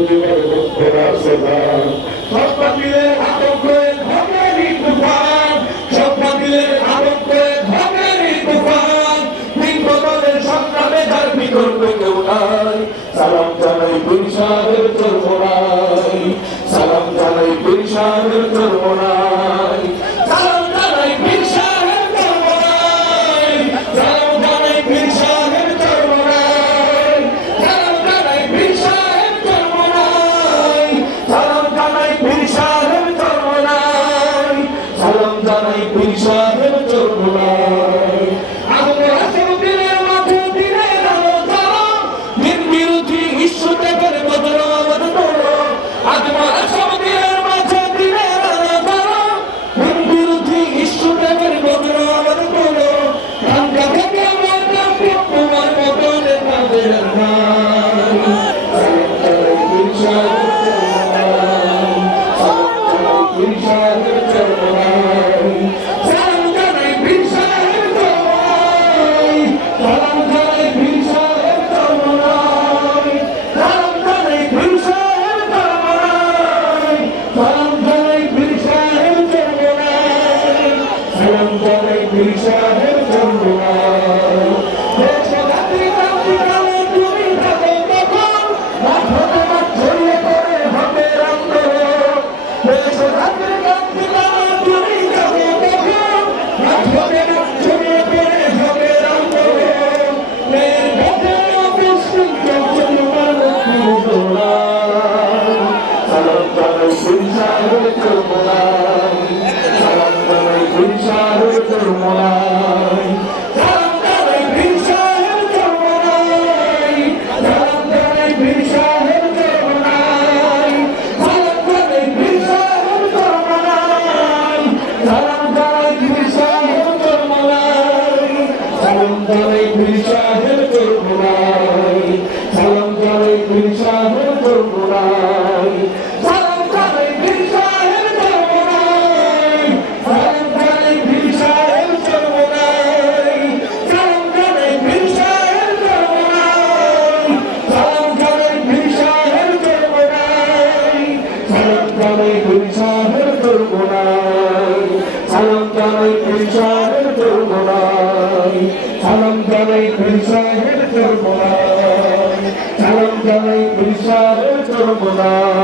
জীবন মুক্তের আসলাম সব বাতিলের আতঙ্কে ধর্মেরই তুফান সব বাতিলের আতঙ্কে ধর্মেরই তুফান বিপ্লবের সংগ্রামে যার বিকল্প কেউ নাই সালাম জানাই পীর সাহেবের চরমোনাই সালাম জানাই পীর সাহেবের চরমোনাই সালাম জানাই পীর সাহেবের চরমোনাই সালাম জানাই পীর সাহেবের চরমোনাই সালাম জানাই পীর সাহেবের চরমোনাই সালাম জানাই পীর সাহেবের চরমোনাই সালাম জানাই পীর সাহেবের চরমোনাই আমরা আসলে মাঝে দিনের আলো জ্বালা দিন বিরোধী ইস্যুত্যাগের বদল আমাদের তোলো আজমার সমাজের মাঝে দিনের আলো জ্বালা দিন বিরোধী ইস্যুত্যাগের বদল আমাদের তোলো ঢাকা থেকে আমার তোমার মতনের তাদের নাই সালাম জানাই পীর সাহেবের চরমোনাই সালাম জানাই পীর সাহেবের চরমোনাই সালাম জানাই পীর সাহেবের চরমোনাই সালাম জানাই পীর সাহেবের চরমোনাই সালাম জানাই পীর সাহেবের চরমোনাই দেশবাসী ক্রান্তিকালে তুমি থাকো তখন মাঠ হতে মাঠ ছড়িয়ে পড়ে হবে আন্দোলন দেশবাসী ক্রান্তিকালে তুমি থাকো তখন মাঠ হতে মাঠ ছড়িয়ে পড়ে হবে আন্দোলন এর পথে বিশৃঙ্খল চলমান দোলান সালাম জানাই পীর সাহেবের চরমোনাই সালাম জানাই পীর সাহেবের চরমোনাই সালাম জানাই পীর সাহেবের চরমোনাই সালাম জানাই পীর সাহেবের চরমোনাই সালাম জানাই পীর সাহেবের চরমোনাই সালাম জানাই পীর সাহেবের চরমোনাই সালাম জানাই পীর সাহেবের চরমোনাই সালাম জানাই পীর সাহেবের চরমোনাই সালাম জানাই পীর সাহেবের চরমোনাই সালাম জানাই পীর সাহেবের চরমোনাই সালাম জানাই পীর সাহেবের চরমোনাই সালাম জানাই পীর সাহেবের চরমোনাই সালাম জানাই পীর সাহেবের চরমোনাই সালাম জানাই পীর সাহেবের চরমোনাই সালাম জানাই পীর সাহেবের চরমোনাই সালাম জানাই পীর সাহেবের চরমোনাই